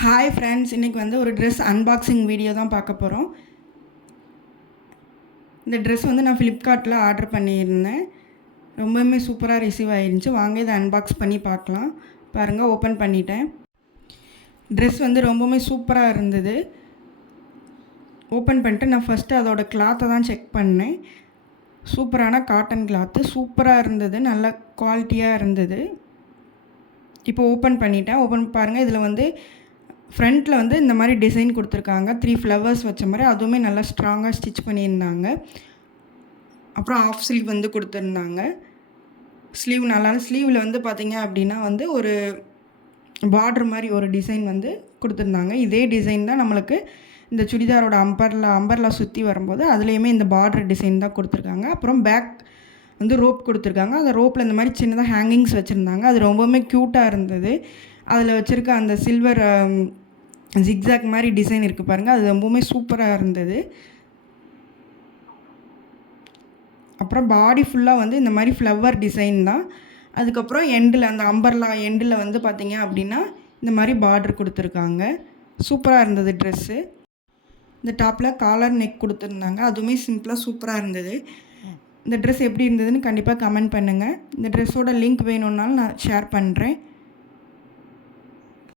Hi friends, இன்றைக்கி வந்து ஒரு ட்ரெஸ் அன்பாக்சிங் வீடியோ தான் பார்க்க போகிறோம். இந்த ட்ரெஸ் வந்து நான் ஃப்ளிப்கார்ட்டில் ஆர்டர் பண்ணியிருந்தேன். ரொம்பவுமே சூப்பராக ரிசீவ் ஆகிருந்துச்சி. வாங்க இதை அன்பாக்ஸ் பண்ணி பார்க்கலாம். பாருங்கள், ஓப்பன் பண்ணிட்டேன். ட்ரெஸ் வந்து ரொம்பவுமே சூப்பராக இருந்தது. ஓப்பன் பண்ணிட்டு நான் ஃபஸ்ட்டு அதோடய கிளாத்தை தான் செக் பண்ணேன். சூப்பரான காட்டன் கிளாத்து, சூப்பராக இருந்தது, நல்ல குவாலிட்டியாக இருந்தது. இப்போ ஓப்பன் பண்ணிட்டேன். ஓப்பன் பாருங்கள், இதில் வந்து ஃப்ரண்ட்டில் வந்து இந்த மாதிரி டிசைன் கொடுத்துருக்காங்க. 3 ஃப்ளவர்ஸ் வச்ச மாதிரி, அதுவுமே நல்லா ஸ்ட்ராங்காக ஸ்டிச் பண்ணியிருந்தாங்க. அப்புறம் ஆஃப் ஸ்லீவ் வந்து கொடுத்துருந்தாங்க. ஸ்லீவ் நல்லா, ஸ்லீவில் வந்து பார்த்திங்க அப்படின்னா வந்து ஒரு பார்டர் மாதிரி ஒரு டிசைன் வந்து கொடுத்துருந்தாங்க. இதே டிசைன் தான் நம்மளுக்கு இந்த சுடிதாரோட அம்பர்லா சுற்றி வரும்போது அதுலேயுமே இந்த பார்டர் டிசைன் தான் கொடுத்துருக்காங்க. அப்புறம் பேக் வந்து ரோப் கொடுத்துருக்காங்க. அந்த ரோப்பில் இந்த மாதிரி சின்னதாக ஹேங்கிங்ஸ் வச்சுருந்தாங்க. அது ரொம்பவுமே க்யூட்டாக இருந்தது. அதில் வச்சுருக்க அந்த சில்வர் ஜிக்ஸாக் மாதிரி டிசைன் இருக்குது பாருங்கள், அது ரொம்பவுமே சூப்பராக இருந்தது. அப்புறம் பாடி ஃபுல்லாக வந்து இந்த மாதிரி ஃப்ளவர் டிசைன் தான். அதுக்கப்புறம் எண்டில் அந்த அம்பர்லா எண்டில் வந்து பார்த்திங்க அப்படின்னா இந்த மாதிரி பார்டர் கொடுத்துருக்காங்க. சூப்பராக இருந்தது ட்ரெஸ்ஸு. இந்த டாப்பில் காலர் நெக் கொடுத்துருந்தாங்க. அதுவுமே சிம்பிளாக சூப்பராக இருந்தது. இந்த ட்ரெஸ் எப்படி இருந்ததுன்னு கண்டிப்பாக கமெண்ட் பண்ணுங்கள். இந்த ட்ரெஸ்ஸோட லிங்க் வேணும்னாலும் நான் ஷேர் பண்ணுறேன்.